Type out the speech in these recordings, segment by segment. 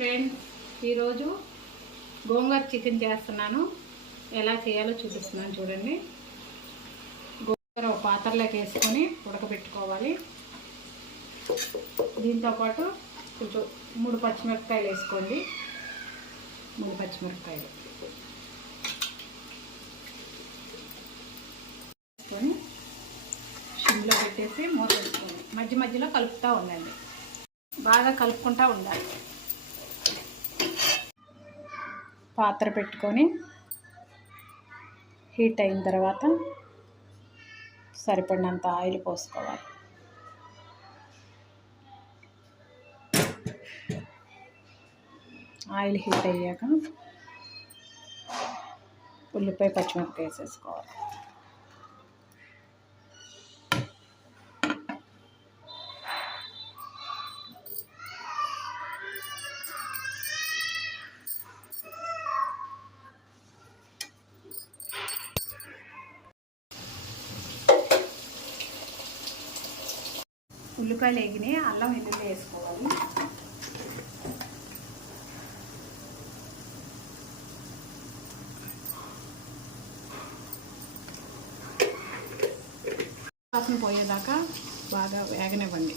Friends, ఈరోజు గోంగూర chicken చేస్తున్నాను. ఎలా చేయాలో చూపిస్తున్నాను చూడండి. గోంగూర ఒక పాత్రలోకి వేసుకొని ఉడకబెట్టుకోవాలి. దీంతోపాటు కొంచెం 3 పచ్చిమిరపకాయలు వేసుకోండి. 3 పచ్చిమిరపకాయలు వేసుకొని సిమ్లో పెట్టేసి మూత వేసుకోండి. మధ్య మధ్యలో కలుపుతూ ఉండండి. బాగా కలుపుకుంటూ ఉండాలి. పాత్ర పెట్టుకొని హీట్ అయిన తర్వాత సరిపడినంత ఆయిల్ పోసుకోవాలి. ఆయిల్ హీట్ అయ్యాక ఉల్లిపాయ పచ్చిమిరపకాయ వేసేసుకోవాలి. ఉల్లిపాయలు వేగినాయి, అల్లం వెల్లుల్లి వేసుకోవాలి. వాసన పోయేదాకా బాగా వేగనివ్వండి.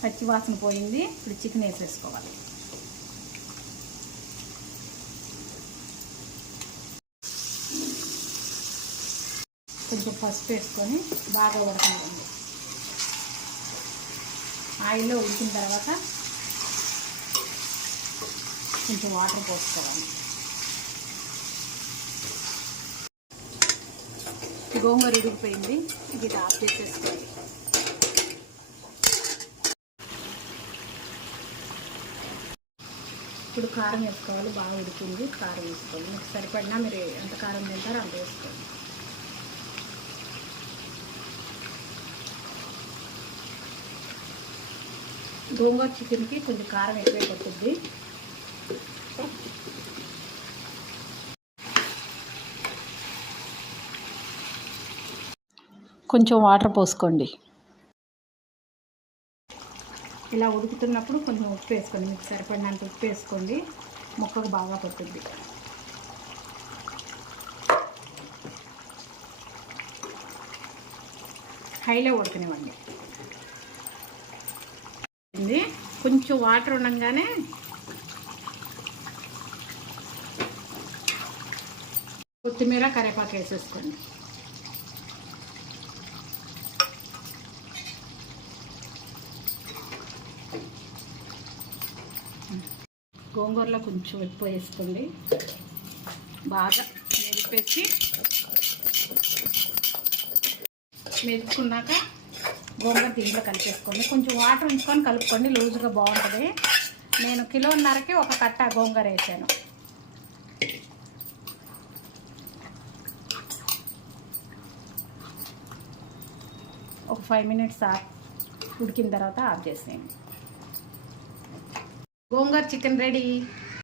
పచ్చి వాసన పోయింది. ఇప్పుడు చికెన్ వేసేసుకోవాలి. కొంచెం పసుపు వేసుకొని బాగా ఉడకనివ్వండి. ఆయిల్లో ఉడికిన తర్వాత కొంచెం వాటర్ పోసుకోవాలి. గోంగూర ఉడికిపోయింది. ఇది ఆఫ్ చేసేసుకోవాలి. ఇప్పుడు కారం వేసుకోవాలి. బాగా ఉడికింది. కారం వేసుకోవాలి. మీకు సరిపడినా మీరు ఎంత కారం తింటారో అంత వేసుకోండి. గోంగూర చికెన్కి కొంచెం కారం ఎక్కువ పడుతుంది. కొంచెం వాటర్ పోసుకోండి. ఇలా ఉడుకుతున్నప్పుడు కొంచెం ఉప్పు వేసుకోండి. మీకు సరిపడినంత ఉప్పు వేసుకోండి. ముక్కకు బాగా పడుతుంది. హైలో ఉడకనివ్వండి. కొంచెం వాటర్ ఉండగానే కొత్తిమీర కరివేపాకు వేసేసుకోండి. గోంగూరలో కొంచెం ఉప్పు వేసుకోండి. బాగా మెదుపుకున్నాక గోంగూర దీంట్లో కలిపేసుకోండి. కొంచెం వాటర్ ఉంచుకొని కలుపుకోండి. లూజుగా బాగుంటుంది. నేను 1.5 కిలోకి ఒక కట్ట గోంగూర వేసాను. ఒక 5 మినిట్స్ ఉడికిన తర్వాత ఆఫ్ చేసేయండి. గోంగూర చికెన్ రెడీ.